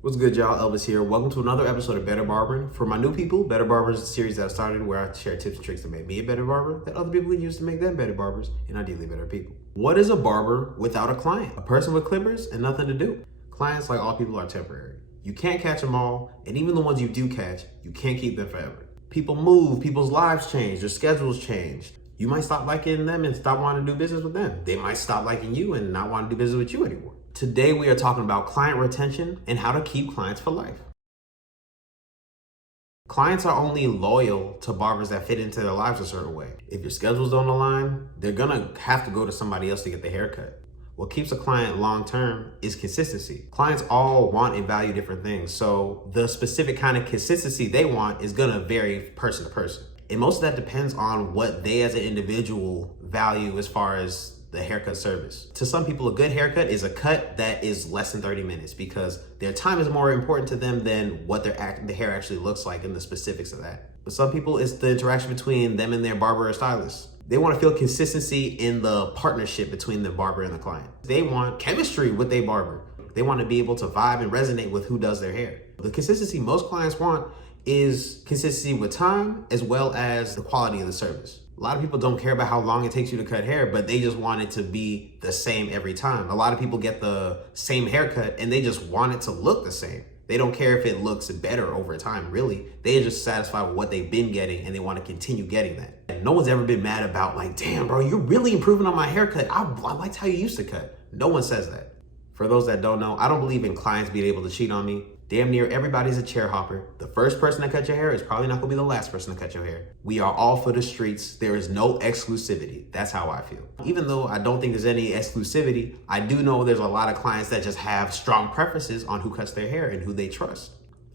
What's good, y'all? Elvis here. Welcome to another episode of Better Barbering. For my new people, Better Barbers is a series that I started where I share tips and tricks to make me a better barber that other people can use to make them better barbers and ideally better people. What is a barber without a client? A person with clippers and nothing to do. Clients, like all people, are temporary. You can't catch them all, and even the ones you do catch, you can't keep them forever. People move, people's lives change, their schedules change. You might stop liking them and stop wanting to do business with them. They might stop liking you and not want to do business with you anymore. Today, we are talking about client retention and how to keep clients for life. Clients are only loyal to barbers that fit into their lives a certain way. If your schedules don't align, they're gonna have to go to somebody else to get the haircut. What keeps a client long-term is consistency. Clients all want and value different things, so the specific kind of consistency they want is gonna vary person to person. And most of that depends on what they as an individual value as far as the haircut service. To some people, a good haircut is a cut that is less than 30 minutes because their time is more important to them than what the hair actually looks like and the specifics of that. But some people, it's the interaction between them and their barber or stylist. They want to feel consistency in the partnership between the barber and the client. They want chemistry with their barber. They want to be able to vibe and resonate with who does their hair. The consistency most clients want is consistency with time as well as the quality of the service. A lot of people don't care about how long it takes you to cut hair, but they just want it to be the same every time. A lot of people get the same haircut and they just want it to look the same. They don't care if it looks better over time, really. They're just satisfied with what they've been getting and they want to continue getting that. And no one's ever been mad about like, damn, bro, you're really improving on my haircut. I liked how you used to cut. No one says that. For those that don't know, I don't believe in clients being able to cheat on me. Damn near everybody's a chair hopper. The first person to cut your hair is probably not gonna be the last person to cut your hair. We are all for the streets. There is no exclusivity. That's how I feel. Even though I don't think there's any exclusivity, I do know there's a lot of clients that just have strong preferences on who cuts their hair and who they trust.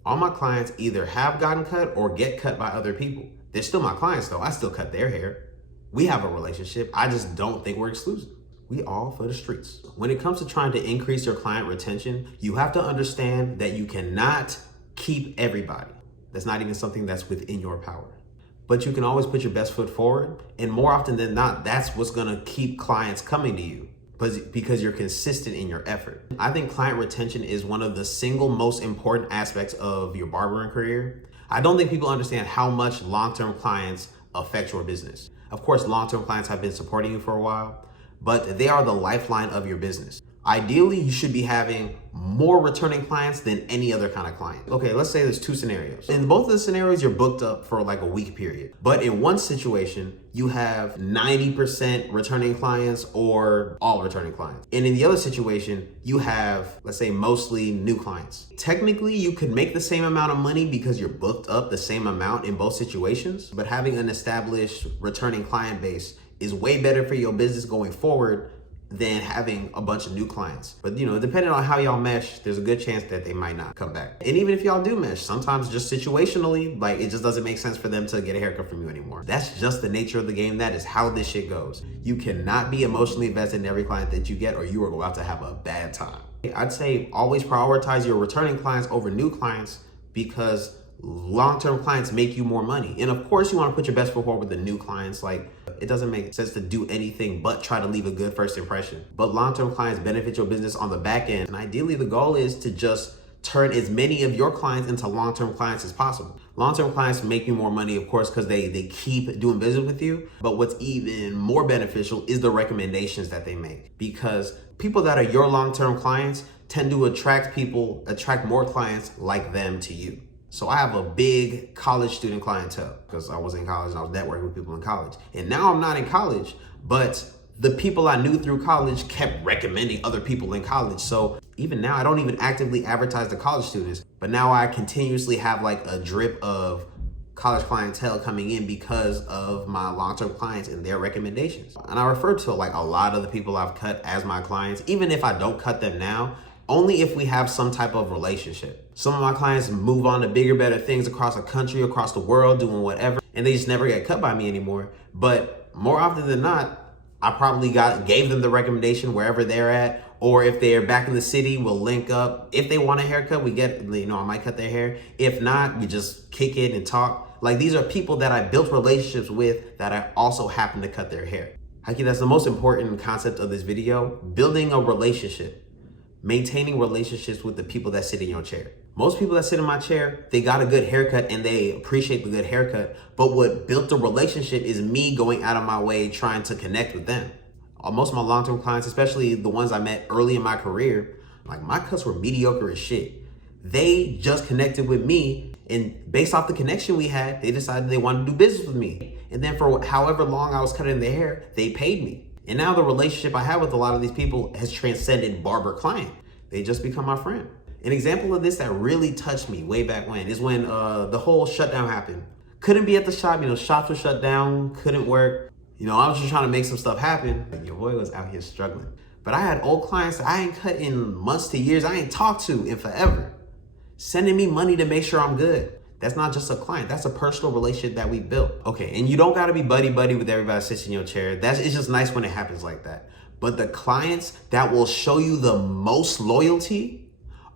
All my clients either have gotten cut or get cut by other people. They're still my clients though. I still cut their hair. We have a relationship. I just don't think we're exclusive. We all for the streets. When it comes to trying to increase your client retention, you have to understand that you cannot keep everybody. That's not even something that's within your power. But you can always put your best foot forward. And more often than not, that's what's gonna keep clients coming to you because you're consistent in your effort. I think client retention is one of the single most important aspects of your barbering career. I don't think people understand how much long-term clients affect your business. Of course, long-term clients have been supporting you for a while, but they are the lifeline of your business. Ideally, you should be having more returning clients than any other kind of client. Okay, let's say there's two scenarios. In both of the scenarios, you're booked up for like a week period. But in one situation, you have 90% returning clients or all returning clients. And in the other situation, you have, let's say, mostly new clients. Technically, you could make the same amount of money because you're booked up the same amount in both situations, but having an established returning client base is way better for your business going forward than having a bunch of new clients. But depending on how y'all mesh, there's a good chance that they might not come back. And even if y'all do mesh, sometimes just situationally, like it just doesn't make sense for them to get a haircut from you anymore. That's just the nature of the game. That is how this shit goes. You cannot be emotionally invested in every client that you get or you are about to have a bad time. I'd say always prioritize your returning clients over new clients because long-term clients make you more money. And of course you want to put your best foot forward with the new clients. Like it doesn't make sense to do anything but try to leave a good first impression. But long-term clients benefit your business on the back end. And ideally the goal is to just turn as many of your clients into long-term clients as possible. Long-term clients make you more money, of course, because they keep doing business with you. But what's even more beneficial is the recommendations that they make. Because people that are your long-term clients tend to attract more clients like them to you. So I have a big college student clientele because I was in college and I was networking with people in college. And now I'm not in college, but the people I knew through college kept recommending other people in college. So even now, I don't even actively advertise to college students, but now I continuously have like a drip of college clientele coming in because of my long-term clients and their recommendations. And I refer to like a lot of the people I've cut as my clients, even if I don't cut them now, only if we have some type of relationship. Some of my clients move on to bigger, better things across the country, across the world, doing whatever, and they just never get cut by me anymore. But more often than not, I probably gave them the recommendation wherever they're at, or if they're back in the city, we'll link up. If they want a haircut, I might cut their hair. If not, we just kick it and talk. Like these are people that I built relationships with that I also happen to cut their hair. Haki, that's the most important concept of this video, building a relationship. Maintaining relationships with the people that sit in your chair. Most people that sit in my chair, they got a good haircut and they appreciate the good haircut. But what built the relationship is me going out of my way trying to connect with them. Most of my long-term clients, especially the ones I met early in my career, like my cuts were mediocre as shit. They just connected with me, and based off the connection we had, they decided they wanted to do business with me. And then for however long I was cutting their hair, they paid me. And now the relationship I have with a lot of these people has transcended barber client. They just become my friend. An example of this that really touched me way back when is when the whole shutdown happened. Couldn't be at the shop, shops were shut down, couldn't work. I was just trying to make some stuff happen. Your boy was out here struggling. But I had old clients that I ain't cut in months to years, I ain't talked to in forever, sending me money to make sure I'm good. That's not just a client, that's a personal relationship that we built. Okay, and you don't gotta be buddy-buddy with everybody that sits in your chair. It's just nice when it happens like that. But the clients that will show you the most loyalty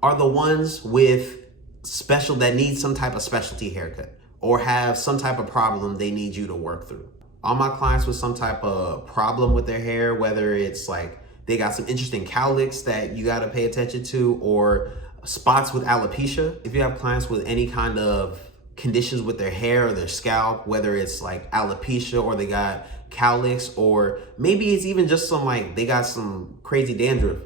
are the ones that need some type of specialty haircut or have some type of problem they need you to work through. All my clients with some type of problem with their hair, whether it's like they got some interesting cowlicks that you got to pay attention to, or spots with alopecia. If you have clients with any kind of conditions with their hair or their scalp, whether it's like alopecia or they got cowlicks, or maybe it's even just they got some crazy dandruff,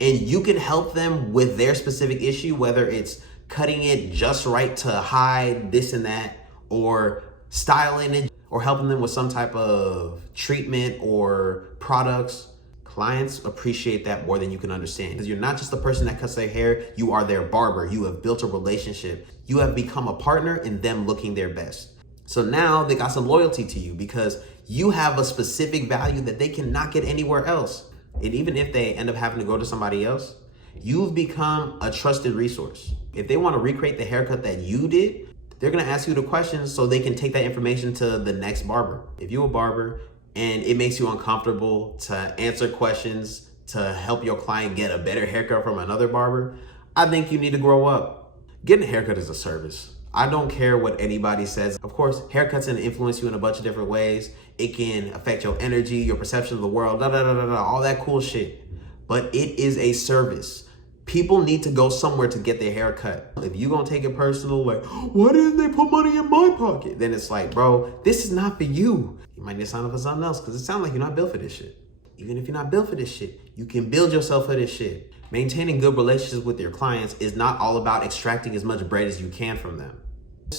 and you can help them with their specific issue, whether it's cutting it just right to hide this and that, or styling it, or helping them with some type of treatment or products. Clients appreciate that more than you can understand, because you're not just the person that cuts their hair, you are their barber. You have built a relationship. You have become a partner in them looking their best. So now they got some loyalty to you because you have a specific value that they cannot get anywhere else. And even if they end up having to go to somebody else, you've become a trusted resource. If they want to recreate the haircut that you did, they're going to ask you the questions so they can take that information to the next barber. If you're a barber and it makes you uncomfortable to answer questions to help your client get a better haircut from another barber, I think you need to grow up. Getting a haircut is a service. I don't care what anybody says. Of course, haircuts can influence you in a bunch of different ways. It can affect your energy, your perception of the world, all that cool shit. But it is a service. People need to go somewhere to get their hair cut. If you're gonna take it personal, like, why didn't they put money in my pocket? Then it's like, bro, this is not for you. You might need to sign up for something else because it sounds like you're not built for this shit. Even if you're not built for this shit, you can build yourself for this shit. Maintaining good relationships with your clients is not all about extracting as much bread as you can from them.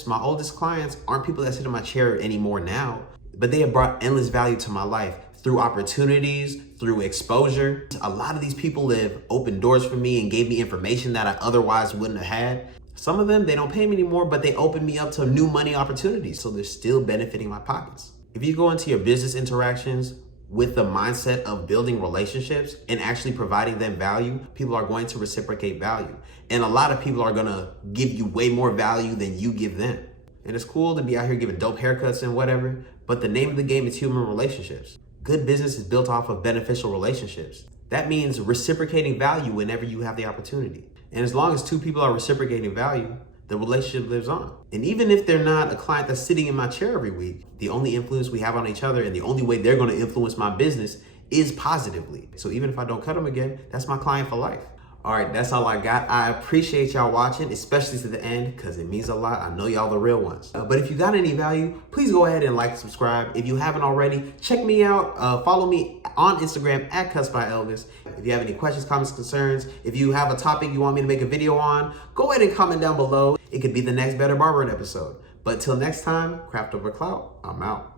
My oldest clients aren't people that sit in my chair anymore now, but they have brought endless value to my life through opportunities, through exposure. A lot of these people have opened doors for me and gave me information that I otherwise wouldn't have had. Some of them, they don't pay me anymore, but they opened me up to new money opportunities, so they're still benefiting my pockets. If you go into your business interactions with the mindset of building relationships and actually providing them value, people are going to reciprocate value. And a lot of people are gonna give you way more value than you give them. And it's cool to be out here giving dope haircuts and whatever, but the name of the game is human relationships. Good business is built off of beneficial relationships. That means reciprocating value whenever you have the opportunity. And as long as two people are reciprocating value, the relationship lives on. And even if they're not a client that's sitting in my chair every week, the only influence we have on each other and the only way they're gonna influence my business is positively. So even if I don't cut them again, that's my client for life. All right, that's all I got. I appreciate y'all watching, especially to the end, because it means a lot. I know y'all the real ones. But if you got any value, please go ahead and like and subscribe. If you haven't already, check me out. Follow me on Instagram at Cuts by Elvis. If you have any questions, comments, concerns, if you have a topic you want me to make a video on, go ahead and comment down below. It could be the next Better Barbering episode. But till next time, craft over clout, I'm out.